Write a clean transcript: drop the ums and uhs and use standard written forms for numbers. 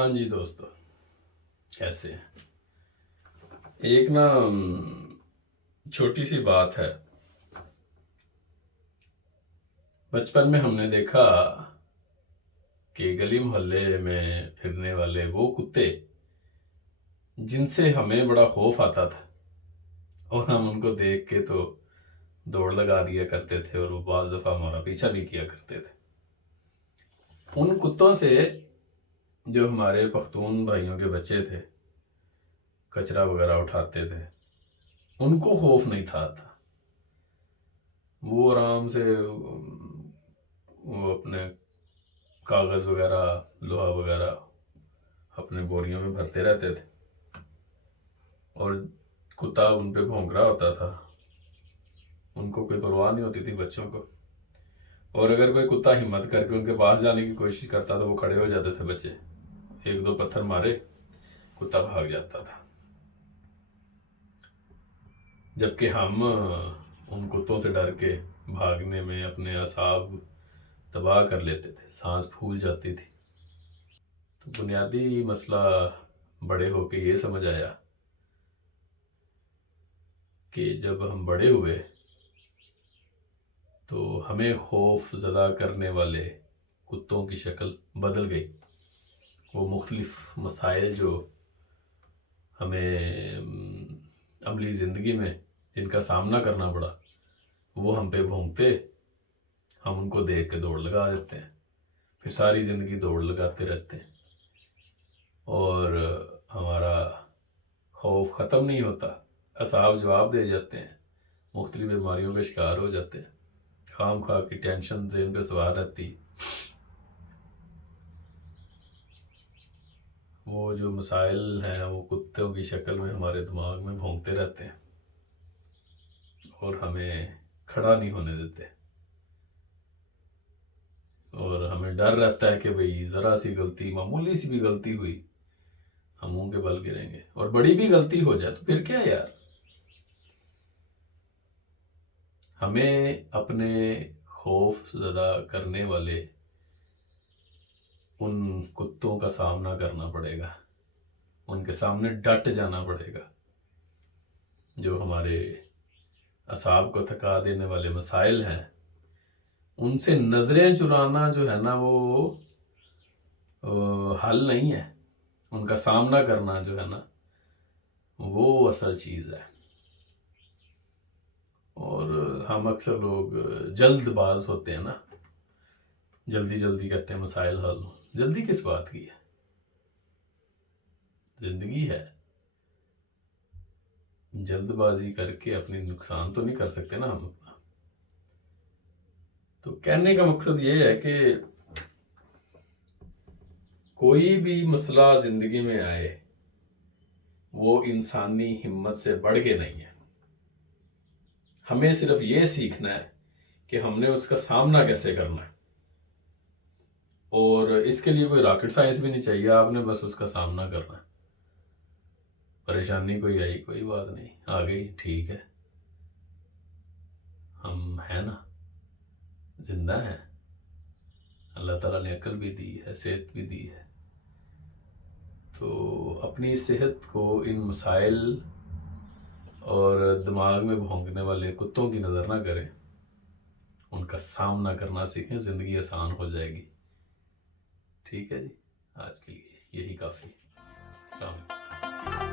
ہاں جی دوستو، کیسے ہیں؟ ایک نا چھوٹی سی بات ہے۔ بچپن میں ہم نے دیکھا کہ گلی محلے میں پھرنے والے وہ کتے جن سے ہمیں بڑا خوف آتا تھا، اور ہم ان کو دیکھ کے تو دوڑ لگا دیا کرتے تھے، اور وہ بعض دفعہ ہمارا پیچھا بھی کیا کرتے تھے۔ ان کتوں سے جو ہمارے پختون بھائیوں کے بچے تھے، کچرا وغیرہ اٹھاتے تھے، ان کو خوف نہیں تھا۔ وہ آرام سے وہ اپنے کاغذ وغیرہ، لوہا وغیرہ اپنے بوریوں میں بھرتے رہتے تھے، اور کتا ان پہ بھونک رہا ہوتا تھا، ان کو کوئی پرواہ نہیں ہوتی تھی بچوں کو۔ اور اگر کوئی کتا ہمت کر کے ان کے پاس جانے کی کوشش کرتا تو وہ کھڑے ہو جاتے تھے بچے، ایک دو پتھر مارے، کتا بھاگ جاتا تھا۔ جبکہ ہم ان کتوں سے ڈر کے بھاگنے میں اپنے اعصاب تباہ کر لیتے تھے، سانس پھول جاتی تھی۔ تو بنیادی مسئلہ بڑے ہو کے یہ سمجھ آیا کہ جب ہم بڑے ہوئے تو ہمیں خوف زدہ کرنے والے کتوں کی شکل بدل گئی۔ وہ مختلف مسائل جو ہمیں عملی زندگی میں جن کا سامنا کرنا پڑا، وہ ہم پہ بھونکتے، ہم ان کو دیکھ کے دوڑ لگا دیتے ہیں، پھر ساری زندگی دوڑ لگاتے رہتے ہیں، اور ہمارا خوف ختم نہیں ہوتا، اعصاب جواب دے جاتے ہیں، مختلف بیماریوں کا شکار ہو جاتے ہیں، خام خواہ کی ٹینشن ذہن پہ سوار رہتی۔ وہ جو مسائل ہیں وہ کتوں کی شکل میں ہمارے دماغ میں بھونکتے رہتے ہیں، اور ہمیں کھڑا نہیں ہونے دیتے، اور ہمیں ڈر رہتا ہے کہ بھئی ذرا سی غلطی، معمولی سی بھی غلطی ہوئی، ہم منہ کے بل گریں گے، اور بڑی بھی غلطی ہو جائے تو پھر کیا یار۔ ہمیں اپنے خوف زدہ کرنے والے ان کتوں کا سامنا کرنا پڑے گا، ان کے سامنے ڈٹ جانا پڑے گا۔ جو ہمارے اعصاب کو تھکا دینے والے مسائل ہیں، ان سے نظریں چرانا جو ہے نا وہ حل نہیں ہے، ان کا سامنا کرنا جو ہے نا وہ اصل چیز ہے۔ اور ہم اکثر لوگ جلد باز ہوتے ہیں نا، جلدی جلدی کہتے ہیں مسائل حل ہوں۔ جلدی کس بات کی ہے؟ زندگی ہے، جلد بازی کر کے اپنی نقصان تو نہیں کر سکتے نا ہم اپنا۔ تو کہنے کا مقصد یہ ہے کہ کوئی بھی مسئلہ زندگی میں آئے وہ انسانی ہمت سے بڑھ کے نہیں ہے۔ ہمیں صرف یہ سیکھنا ہے کہ ہم نے اس کا سامنا کیسے کرنا ہے، اور اس کے لیے کوئی راکٹ سائنس بھی نہیں چاہیے، آپ نے بس اس کا سامنا کرنا ہے۔ پریشانی کوئی آئی، کوئی بات نہیں، آ گئی، ٹھیک ہے، ہم ہیں نا، زندہ ہیں، اللہ تعالیٰ نے عقل بھی دی ہے، صحت بھی دی ہے۔ تو اپنی صحت کو ان مسائل اور دماغ میں بھونکنے والے کتوں کی نظر نہ کریں، ان کا سامنا کرنا سیکھیں، زندگی آسان ہو جائے گی۔ ٹھیک ہے جی، آج کے لیے یہی کافی۔ السلام علیکم۔